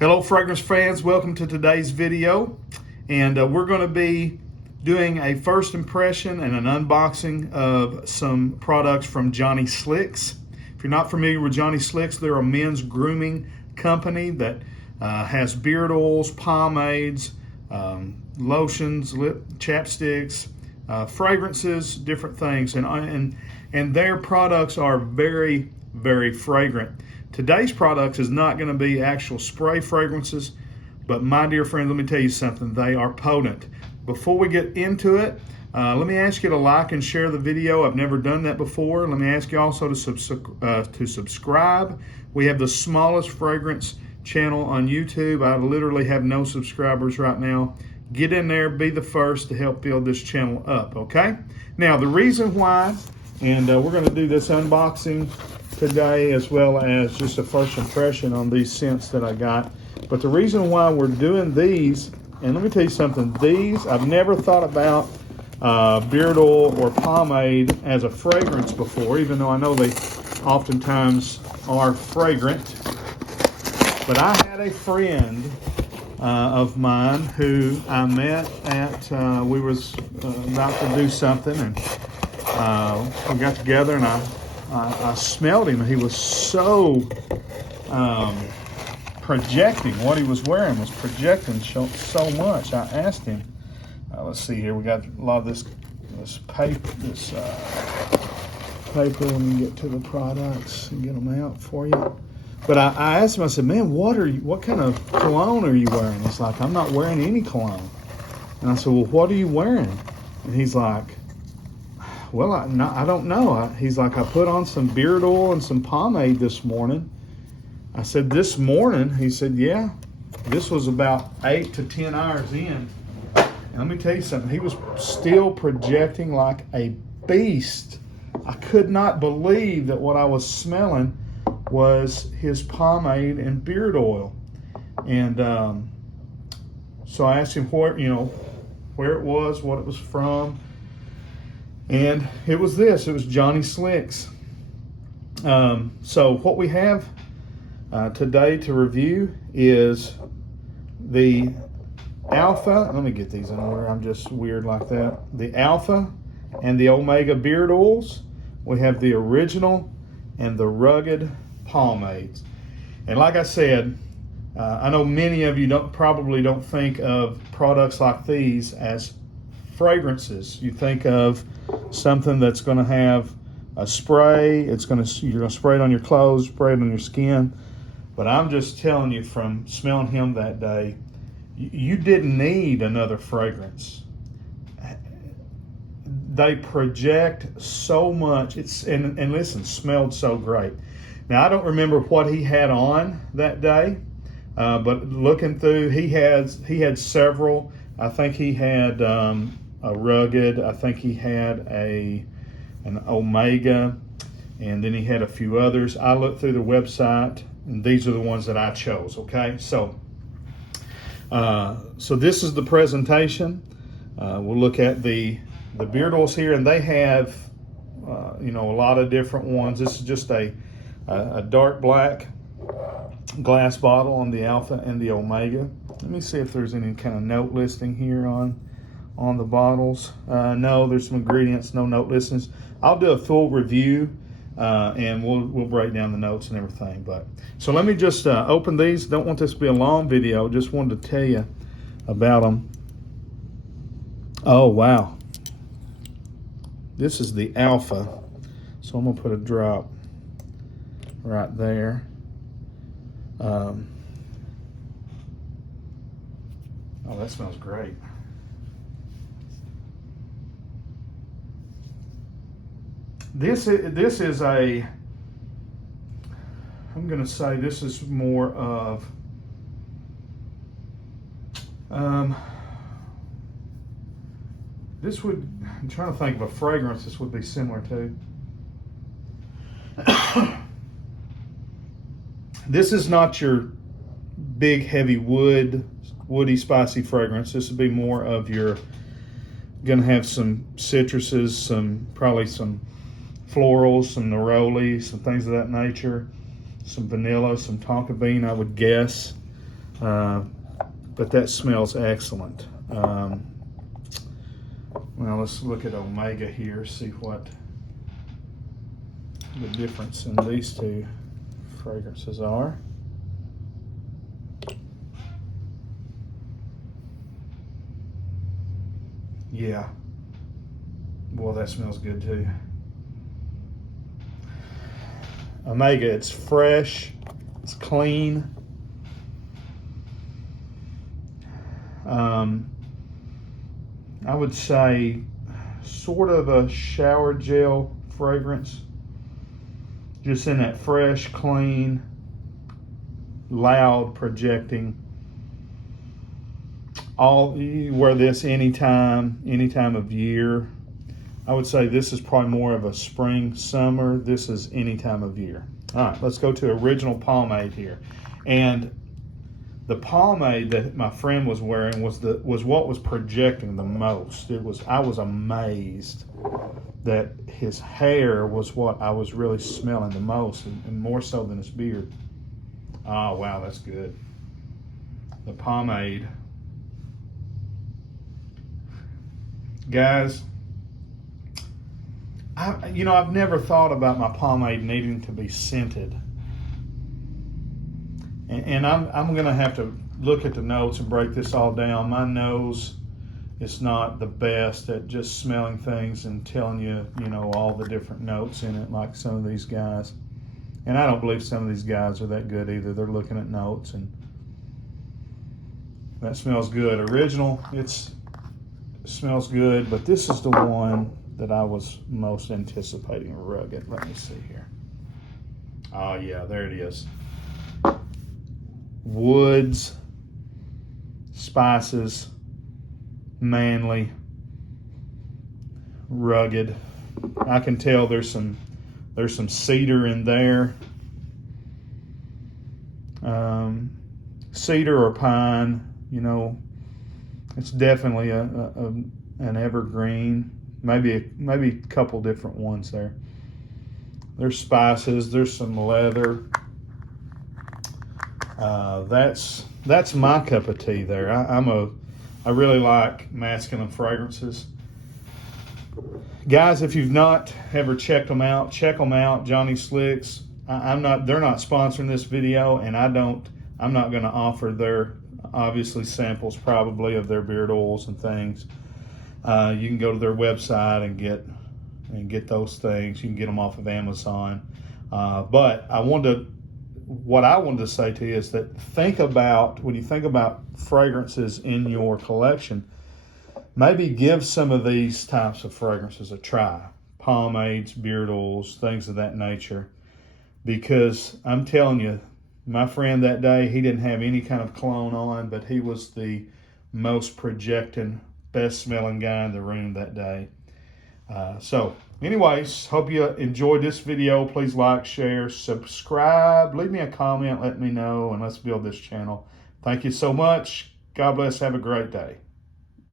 Hello fragrance fans, welcome to today's video, and we're going to be doing a first impression and an unboxing of some products from Johnny Slicks. If you're not familiar with Johnny Slicks, they're a men's grooming company that has beard oils, pomades, lotions, lip chapsticks, fragrances, different things, and their products are very, very fragrant. Today's products is not going to be actual spray fragrances, but my dear friends, let me tell you something, they are potent. Before we get into it, let me ask you to like and share the video. I've never done that before. Let me ask you also to subscribe. We have the smallest fragrance channel on YouTube. I literally have no subscribers right now. Get in there, be the first to help build this channel up, okay? Now, the reason why, and we're going to do this unboxing today as well as just a first impression on these scents that I got. But the reason why we're doing these, and let me tell you something, these, I've never thought about beard oil or pomade as a fragrance before, even though I know they oftentimes are fragrant. But I had a friend of mine who I met at, we was about to do something, and we got together, and I smelled him. He was so projecting. What he was wearing was projecting so much. I asked him, let's see here, we got a lot of this paper, paper. Let me get to the products and get them out for you. But I asked him, I said, man, what kind of cologne are you wearing? He's like, I'm not wearing any cologne. And I said, well, what are you wearing? And he's like, well, I don't know. He's like, I put on some beard oil and some pomade this morning. I said, this morning? He said, yeah. This was about 8 to 10 hours in. And let me tell you something. He was still projecting like a beast. I could not believe that what I was smelling was his pomade and beard oil. And so I asked him where it was, what it was from. And it was this, it was Johnny Slicks. So what we have today to review is the Alpha. Let me get these in order, I'm just weird like that. The Alpha and the Omega beard oils. We have the original and the rugged pomades. And like I said, I know many of you probably don't think of products like these as fragrances. You think of something that's going to have a spray. You're going to spray it on your clothes, spray it on your skin. But I'm just telling you, from smelling him that day, you didn't need another fragrance. They project so much. And listen, smelled so great. Now, I don't remember what he had on that day, but looking through, he had several. I think he had a rugged, I think he had an Omega, and then he had a few others. I looked through the website, and these are the ones that I chose, okay? So this is the presentation. We'll look at the beard oils here, and they have a lot of different ones. This is just a dark black glass bottle on the Alpha and the Omega. Let me see if there's any kind of note listing here on the bottles. No, there's some ingredients, no note listings. I'll do a full review and we'll break down the notes and everything. But so let me just open these. Don't want this to be a long video, just wanted to tell you about them. Oh wow, this is the Alpha, so I'm gonna put a drop right there. Oh, that smells great. This is a, I'm going to say this is more of, I'm trying to think of a fragrance this would be similar to. This is not your big heavy woody spicy fragrance. This would be more of your, going to have some citruses, probably some florals, some neroli, some things of that nature, some vanilla, some tonka bean, I would guess. But that smells excellent. Well, let's look at Omega here, see what the difference in these two fragrances are. Yeah. Boy, that smells good too. Omega, it's fresh, it's clean. I would say sort of a shower gel fragrance. Just in that fresh, clean, loud, projecting. You wear this any time of year. I would say this is probably more of a spring, summer. This is any time of year. All right, let's go to Original Pomade here. And the pomade that my friend was wearing was what was projecting the most. I was amazed that his hair was what I was really smelling the most, and more so than his beard. Oh, wow, that's good. The pomade. Guys, I've never thought about my pomade needing to be scented. And I'm going to have to look at the notes and break this all down. My nose is not the best at just smelling things and telling you, all the different notes in it like some of these guys. And I don't believe some of these guys are that good either. They're looking at notes, and that smells good. Original, it smells good, but this is the one that I was most anticipating. Rugged. Let me see here. Oh, yeah, there it is. Woods, spices, manly, rugged. I can tell there's some cedar in there. Cedar or pine, it's definitely an evergreen. Maybe a couple different ones there. There's spices. There's some leather. That's my cup of tea there. I really like masculine fragrances. Guys, if you've not ever checked them out, check them out. Johnny Slicks. They're not sponsoring this video, and I'm not going to offer their, obviously, samples probably of their beard oils and things. You can go to their website and get those things. You can get them off of Amazon. But what I wanted to say to you is that when you think about fragrances in your collection, maybe give some of these types of fragrances a try. Pomades, beard oils, things of that nature. Because I'm telling you, my friend that day, he didn't have any kind of cologne on, but he was the most projecting, best smelling guy in the room that day. So anyways, hope you enjoyed this video. Please like, share, subscribe, leave me a comment, let me know, and let's build this channel. Thank you so much. God bless. Have a great day.